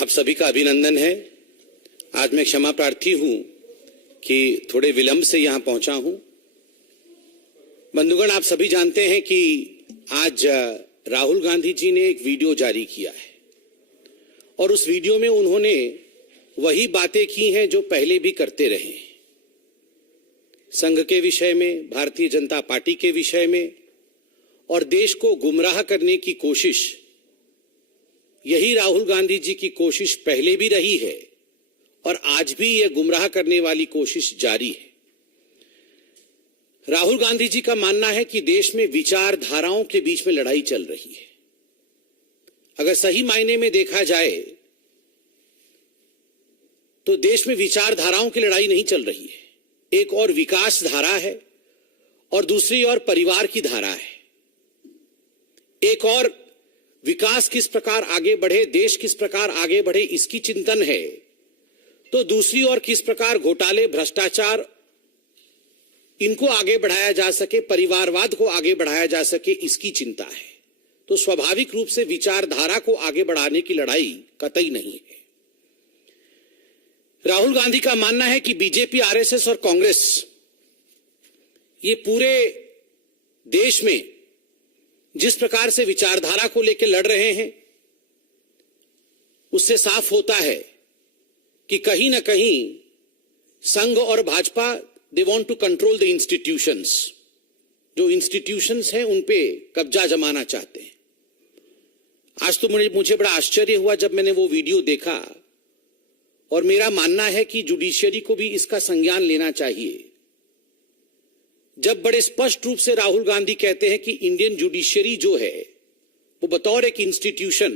आप सभी का अभिनंदन है। आज मैं क्षमा प्रार्थी हूं कि थोड़े विलंब से यहां पहुंचा हूं। बंधुगण, आप सभी जानते हैं कि आज राहुल गांधी जी ने एक वीडियो जारी किया है और उस वीडियो में उन्होंने वही बातें की हैं जो पहले भी करते रहे, संघ के विषय में, भारतीय जनता पार्टी के विषय में, और देश को गुमराह करने की कोशिश। यही राहुल गांधी जी की कोशिश पहले भी रही है और आज भी यह गुमराह करने वाली कोशिश जारी है। राहुल गांधी जी का मानना है कि देश में विचारधाराओं के बीच में लड़ाई चल रही है। अगर सही मायने में देखा जाए तो देश में विचारधाराओं की लड़ाई नहीं चल रही है। एक और विकास धारा है और दूसरी ओर परिवार की धारा है। एक और विकास किस प्रकार आगे बढ़े, देश किस प्रकार आगे बढ़े, इसकी चिंतन है, तो दूसरी ओर किस प्रकार घोटाले, भ्रष्टाचार, इनको आगे बढ़ाया जा सके, परिवारवाद को आगे बढ़ाया जा सके, इसकी चिंता है। तो स्वाभाविक रूप से विचारधारा को आगे बढ़ाने की लड़ाई कतई नहीं है। राहुल गांधी का मानना है कि बीजेपी, आरएसएस और कांग्रेस ये पूरे देश में जिस प्रकार से विचारधारा को लेकर लड़ रहे हैं, उससे साफ होता है कि कहीं ना कहीं संघ और Bhajpa they want to control the institutions. जो इंस्टीट्यूशंस हैं उन पे कब्जा जमाना चाहते हैं। आज तो मुझे बड़ा आश्चर्य हुआ जब मैंने वो वीडियो देखा, और मेरा मानना है कि जुडिशियरी को भी इसका संज्ञान लेना चाहिए। जब बड़े स्पष्ट रूप से राहुल गांधी कहते हैं कि इंडियन जुडिशियरी जो है वो बतौर एक इंस्टीट्यूशन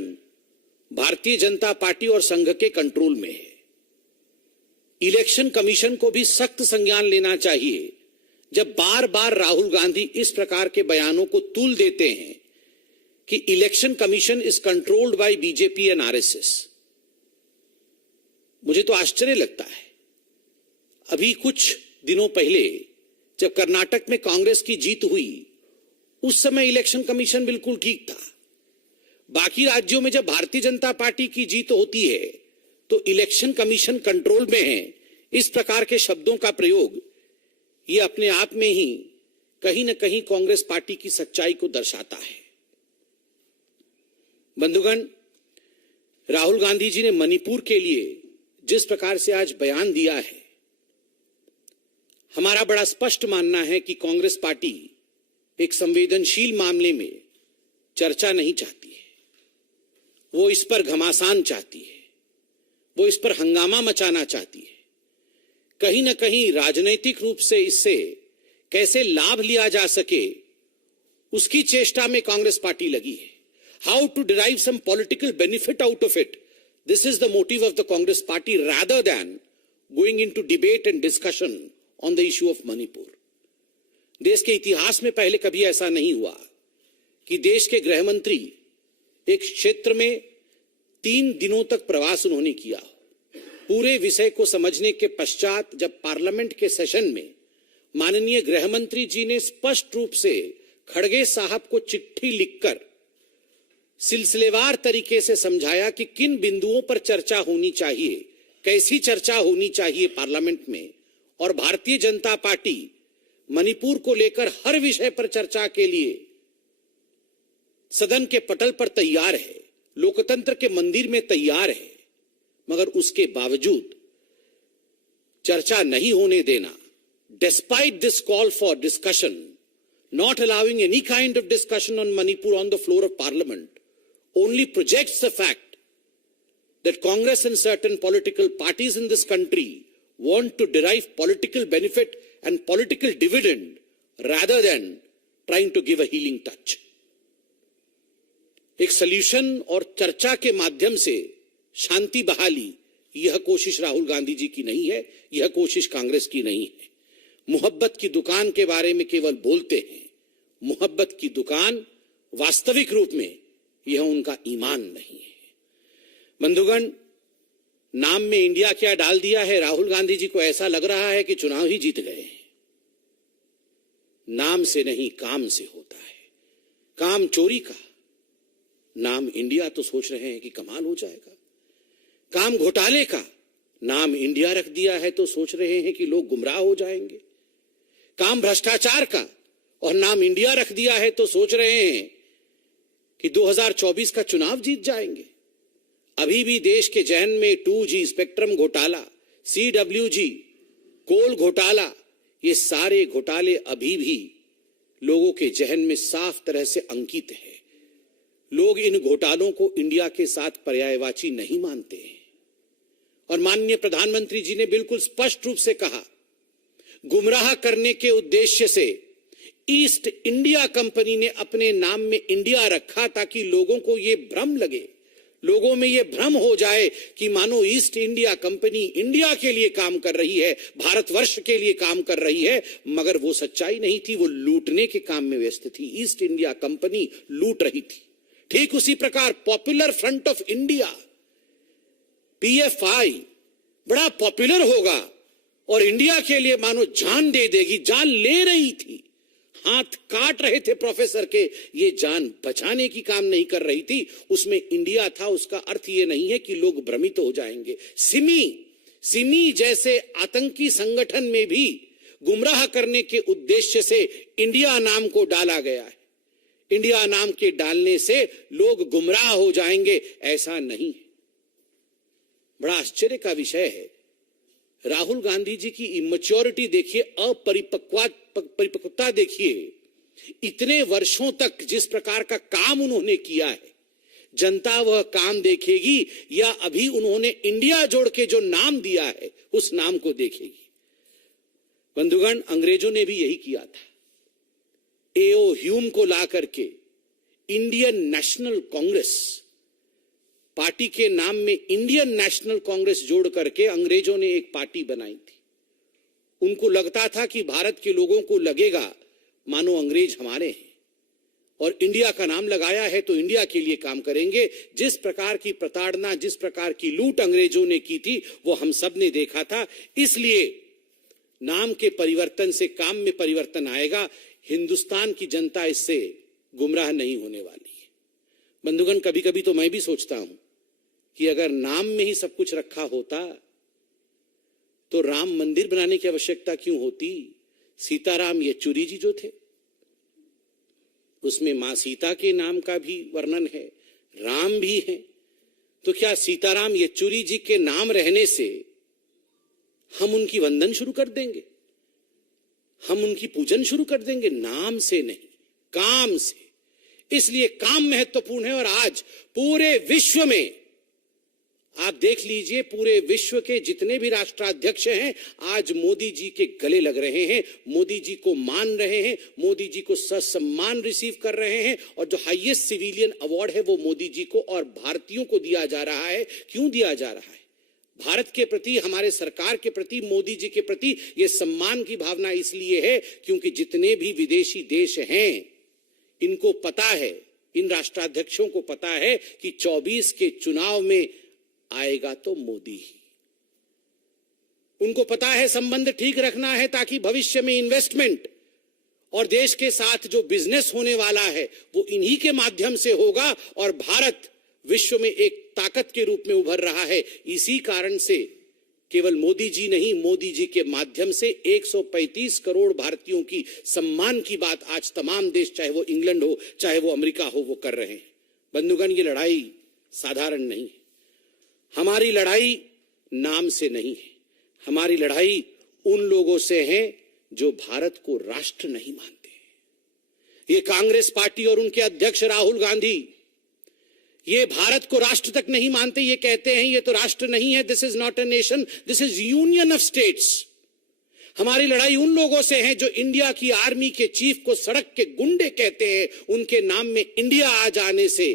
भारतीय जनता पार्टी और संघ के कंट्रोल में है। इलेक्शन कमीशन को भी सख्त संज्ञान लेना चाहिए जब बार बार राहुल गांधी इस प्रकार के बयानों को तूल देते हैं कि election commission is controlled by BJP and RSS. मुझे तो आश्चर्य लगता है। अभी कुछ दिनों पहले जब कर्नाटक में कांग्रेस की जीत हुई, उस समय इलेक्शन कमीशन बिल्कुल ठीक था। बाकी राज्यों में जब भारतीय जनता पार्टी की जीत होती है तो इलेक्शन कमीशन कंट्रोल में है। इस प्रकार के शब्दों का प्रयोग ये अपने आप में ही कहीं ना कहीं कांग्रेस पार्टी की सच्चाई को दर्शाता है। बंधुगण, राहुल गांधी जी ने मणिपुर के लिए जिस प्रकार से आज बयान दिया है, हमारा बड़ा स्पष्ट मानना है कि कांग्रेस पार्टी एक संवेदनशील मामले में चर्चा नहीं चाहती है। वो इस पर घमासान चाहती है, वो इस पर हंगामा मचाना चाहती है। कहीं ना कहीं राजनीतिक रूप से इससे कैसे लाभ लिया जा सके, उसकी चेष्टा में कांग्रेस पार्टी लगी है। How to derive some political benefit out of it, this is the motive of the Congress party rather than going into debate and discussion on the issue of Manipur. देश के इतिहास में पहले कभी ऐसा नहीं हुआ कि देश के गृह मंत्री एक क्षेत्र में 3 दिनों तक प्रवास उन्होंने किया। पूरे विषय को समझने के पश्चात जब पार्लियामेंट के सेशन में माननीय गृह मंत्री जी ने स्पष्ट रूप से खड़गे साहब को चिट्ठी लिखकर सिलसिलेवार तरीके से समझाया कि किन बिंदुओं पर चर्चा होनी चाहिए, कैसी चर्चा होनी चाहिए पार्लियामेंट में, और भारतीय जनता पार्टी मणिपुर को लेकर हर विषय पर चर्चा के लिए सदन के पटल पर तैयार है, लोकतंत्र के मंदिर में तैयार है, मगर उसके बावजूद चर्चा नहीं होने देना, despite this call for discussion, not allowing any kind of discussion on Manipur on the floor of parliament, only projects the fact that Congress and certain political parties in this country want to derive political benefit and political dividend rather than trying to give a healing touch. एक solution और चर्चा के माध्यम से शांति बहाली, यह कोशिश राहुल गांधी जी की नहीं है, यह कोशिश कांग्रेस की नहीं है। मोहब्बत की दुकान के बारे में केवल बोलते हैं। मोहब्बत की दुकान वास्तविक रूप में यह उनका ईमान नहीं है। बंधुगण, नाम में इंडिया क्या डाल दिया है, राहुल गांधी जी को ऐसा लग रहा है कि चुनाव ही जीत गए हैं। नाम से नहीं, काम से होता है। काम चोरी का, नाम इंडिया तो सोच रहे हैं कि कमाल हो जाएगा। काम घोटाले का नाम इंडिया रख दिया है तो सोच रहे हैं कि लोग गुमराह हो जाएंगे। काम भ्रष्टाचार का और नाम इंडिया रख दिया है तो सोच रहे हैं कि 2024 का चुनाव जीत जाएंगे। अभी भी देश के जहन में 2G स्पेक्ट्रम घोटाला, CWG, कोल घोटाला, ये सारे घोटाले अभी भी लोगों के जहन में साफ तरह से अंकित है। लोग इन घोटालों को इंडिया के साथ पर्यायवाची नहीं मानते हैं। और माननीय प्रधानमंत्री जी ने बिल्कुल स्पष्ट रूप से कहा, गुमराह करने के उद्देश्य से ईस्ट इंडिया कंपनी ने अपने नाम में इंडिया रखा ताकि लोगों को यह भ्रम लगे, लोगों में यह भ्रम हो जाए कि मानो ईस्ट इंडिया कंपनी इंडिया के लिए काम कर रही है, भारतवर्ष के लिए काम कर रही है, मगर वो सच्चाई नहीं थी। वो लूटने के काम में व्यस्त थी। ईस्ट इंडिया कंपनी लूट रही थी। ठीक उसी प्रकार popular front of India, PFI, बड़ा पॉपुलर होगा और इंडिया के लिए मानो जान दे देगी, जान ले रही थी। हाथ काट रहे थे प्रोफेसर के, ये जान बचाने की काम नहीं कर रही थी। उसमें इंडिया था। उसका अर्थ ये नहीं है कि लोग भ्रमित हो जाएंगे। सिमी जैसे आतंकी संगठन में भी गुमराह करने के उद्देश्य से इंडिया नाम को डाला गया है। इंडिया नाम के डालने से लोग गुमराह हो जाएंगे, ऐसा नहीं है। बड़ा आश्चर्य का विषय है, राहुल गांधी जी की इमैच्योरिटी देखिए, अपरिपक्वता देखिए। इतने वर्षों तक जिस प्रकार का काम उन्होंने किया है, जनता वह काम देखेगी या अभी उन्होंने इंडिया जोड़ के जो नाम दिया है उस नाम को देखेगी? बंधुगण, अंग्रेजों ने भी यही किया था। A.O. ह्यूम को ला करके इंडियन नेशनल कांग्रेस पार्टी के नाम में इंडियन नेशनल कांग्रेस जोड़ करके अंग्रेजों ने एक पार्टी बनाई थी। उनको लगता था कि भारत के लोगों को लगेगा मानो अंग्रेज हमारे हैं और इंडिया का नाम लगाया है तो इंडिया के लिए काम करेंगे। जिस प्रकार की प्रताड़ना, जिस प्रकार की लूट अंग्रेजों ने की थी वो हम सब ने देखा था। इसलिए नाम के परिवर्तन से काम में परिवर्तन आएगा। हिंदुस्तान की जनता इससे गुमराह नहीं होने वाली है। बंधुगण, कभी कभी तो मैं भी सोचता हूं कि अगर नाम में ही सब कुछ रखा होता तो राम मंदिर बनाने की आवश्यकता क्यों होती? सीताराम येचुरी जी जो थे, उसमें मां सीता के नाम का भी वर्णन है, राम भी है। तो क्या सीताराम येचुरी जी के नाम रहने से हम उनकी वंदन शुरू कर देंगे, हम उनकी पूजन शुरू कर देंगे? नाम से नहीं, काम से। इसलिए काम महत्वपूर्ण है। और आज पूरे विश्व में आप देख लीजिए, पूरे विश्व के जितने भी राष्ट्राध्यक्ष हैं आज मोदी जी के गले लग रहे हैं, मोदी जी को मान रहे हैं, मोदी जी को ससम्मान रिसीव कर रहे हैं। और जो हाईएस्ट सिविलियन अवार्ड है वो मोदी जी को और भारतीयों को दिया जा रहा है। क्यों दिया जा रहा है? भारत के प्रति, हमारे सरकार के प्रति, मोदी जी के प्रति यह सम्मान की भावना इसलिए है क्योंकि जितने भी विदेशी देश हैं इनको पता है, इन राष्ट्राध्यक्षों को पता है कि 24 के चुनाव में आएगा तो मोदी ही। उनको पता है संबंध ठीक रखना है ताकि भविष्य में इन्वेस्टमेंट और देश के साथ जो बिजनेस होने वाला है वो इन्हीं के माध्यम से होगा। और भारत विश्व में एक ताकत के रूप में उभर रहा है। इसी कारण से केवल मोदी जी नहीं, मोदी जी के माध्यम से 135 करोड़ भारतीयों की सम्मान की बात आज तमाम देश, चाहे वो इंग्लैंड हो, चाहे वो अमेरिका हो, वो कर रहे हैं। बंधुगण, ये लड़ाई साधारण नहीं है। हमारी लड़ाई नाम से नहीं है, हमारी लड़ाई उन लोगों से है जो भारत को राष्ट्र नहीं मानते। ये कांग्रेस पार्टी और उनके अध्यक्ष राहुल गांधी ये भारत को राष्ट्र तक नहीं मानते। ये कहते हैं ये तो राष्ट्र नहीं है, this is not a nation, this is union of states. हमारी लड़ाई उन लोगों से है जो इंडिया की आर्मी के चीफ को सड़क के गुंडे कहते हैं। उनके नाम में इंडिया आ जाने से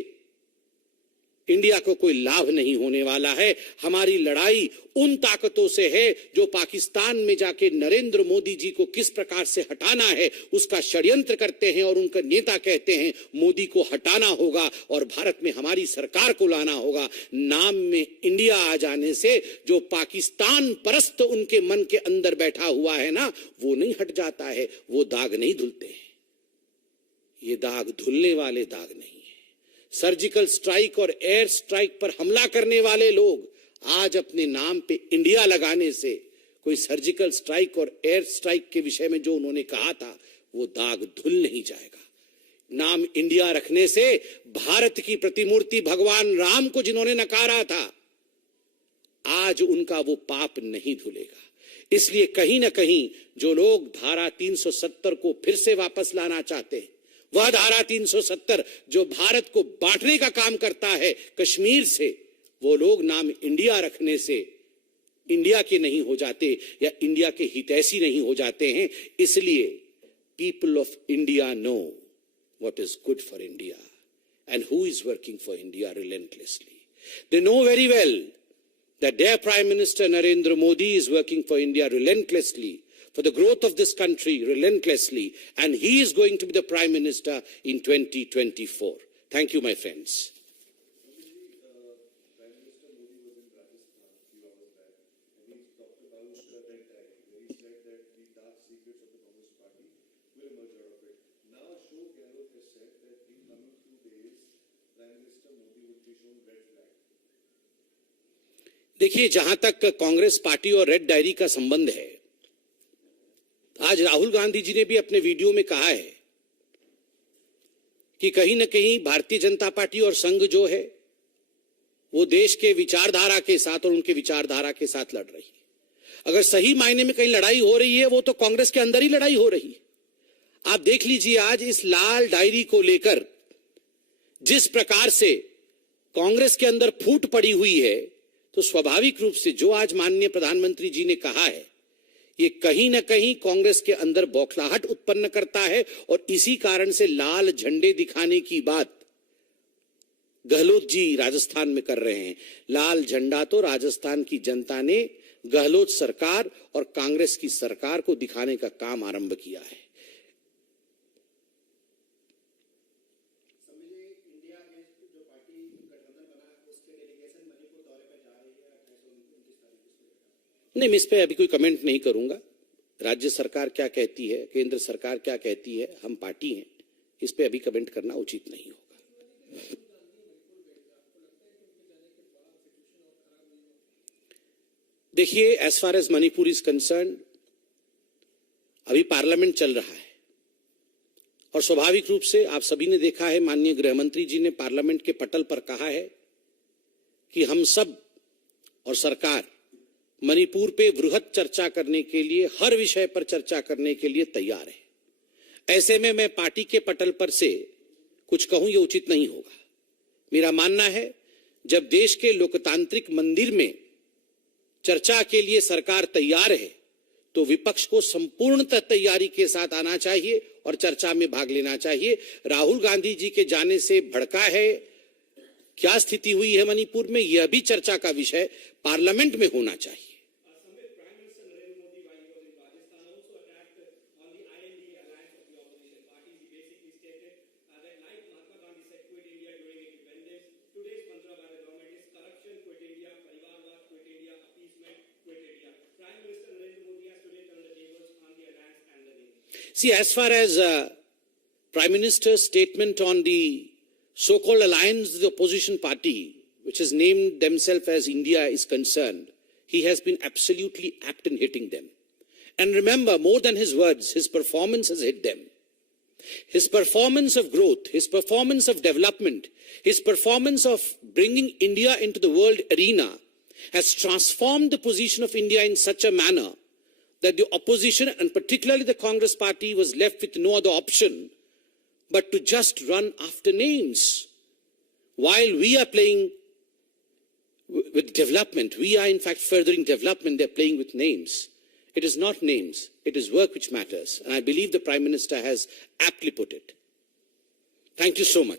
इंडिया को कोई लाभ नहीं होने वाला है। हमारी लड़ाई उन ताकतों से है जो पाकिस्तान में जाके नरेंद्र मोदी जी को किस प्रकार से हटाना है उसका षड्यंत्र करते हैं और उनका नेता कहते हैं मोदी को हटाना होगा और भारत में हमारी सरकार को लाना होगा। नाम में इंडिया आ जाने से जो पाकिस्तान परस्त उनके मन के अंदर बैठा हुआ है ना, वो नहीं हट जाता है, वो दाग नहीं धुलते हैं। ये दाग धुलने वाले दाग नहीं। सर्जिकल स्ट्राइक और एयर स्ट्राइक पर हमला करने वाले लोग आज अपने नाम पे इंडिया लगाने से कोई सर्जिकल स्ट्राइक और एयर स्ट्राइक के विषय में जो उन्होंने कहा था वो दाग धुल नहीं जाएगा। नाम इंडिया रखने से भारत की प्रतिमूर्ति भगवान राम को जिन्होंने नकारा था, आज उनका वो पाप नहीं धुलेगा। इसलिए कहीं ना कहीं जो लोग धारा 370 को फिर से वापस लाना चाहते हैं, वह धारा 370 जो भारत को बांटने का काम करता है कश्मीर से, वो लोग नाम इंडिया रखने से इंडिया के नहीं हो जाते या इंडिया के हितैषी नहीं हो जाते हैं। इसलिए people of India know what is good for India and who is working for India relentlessly. They know very well that their Prime Minister Narendra Modi is working for India relentlessly, for the growth of this country relentlessly, and he is going to be the Prime Minister in 2024. Thank you, my friends. देखिए, जहां तक Congress party और red diary का संबंध है, आज राहुल गांधी जी ने भी अपने वीडियो में कहा है कि कहीं ना कहीं भारतीय जनता पार्टी और संघ जो है वो देश के विचारधारा के साथ और उनके विचारधारा के साथ लड़ रही है। अगर सही मायने में कहीं लड़ाई हो रही है वो तो कांग्रेस के अंदर ही लड़ाई हो रही है। आप देख लीजिए, आज इस लाल डायरी को लेकर जिस प्रकार से कांग्रेस के अंदर फूट पड़ी हुई है, तो स्वाभाविक रूप से जो आज माननीय प्रधानमंत्री जी ने कहा है, ये कहीं ना कहीं कांग्रेस के अंदर बौखलाहट उत्पन्न करता है। और इसी कारण से लाल झंडे दिखाने की बात गहलोत जी राजस्थान में कर रहे हैं। लाल झंडा तो राजस्थान की जनता ने गहलोत सरकार और कांग्रेस की सरकार को दिखाने का काम आरंभ किया है। नहीं, मैं इस पे अभी कोई कमेंट नहीं करूंगा। राज्य सरकार क्या कहती है, केंद्र सरकार क्या कहती है, हम पार्टी हैं, इस पे अभी कमेंट करना उचित नहीं होगा। देखिए, as far as Manipur is concern, अभी पार्लियामेंट चल रहा है और स्वाभाविक रूप से आप सभी ने देखा है, माननीय गृह मंत्री जी ने पार्लियामेंट के पटल पर कहा है कि हम सब और सरकार मणिपुर पे वृहद चर्चा करने के लिए, हर विषय पर चर्चा करने के लिए तैयार है। ऐसे में मैं पार्टी के पटल पर से कुछ कहूं ये उचित नहीं होगा। मेरा मानना है, जब देश के लोकतांत्रिक मंदिर में चर्चा के लिए सरकार तैयार है तो विपक्ष को संपूर्णतः तैयारी के साथ आना चाहिए और चर्चा में भाग लेना चाहिए। राहुल गांधी जी के जाने से भड़का है, क्या स्थिति हुई है मणिपुर में, यह भी चर्चा का विषय पार्लियामेंट में होना चाहिए। See, as far as Prime Minister's statement on the so-called alliance of the opposition party, which has named themselves as India, is concerned, he has been absolutely apt in hitting them. And remember, more than his words, his performance has hit them. His performance of growth, his performance of development, his performance of bringing India into the world arena has transformed the position of India in such a manner that the opposition, and particularly the Congress party, was left with no other option but to just run after names. While we are playing with development, we are in fact furthering development, they're playing with names. It is not names, it is work which matters. And I believe the Prime Minister has aptly put it. Thank you so much.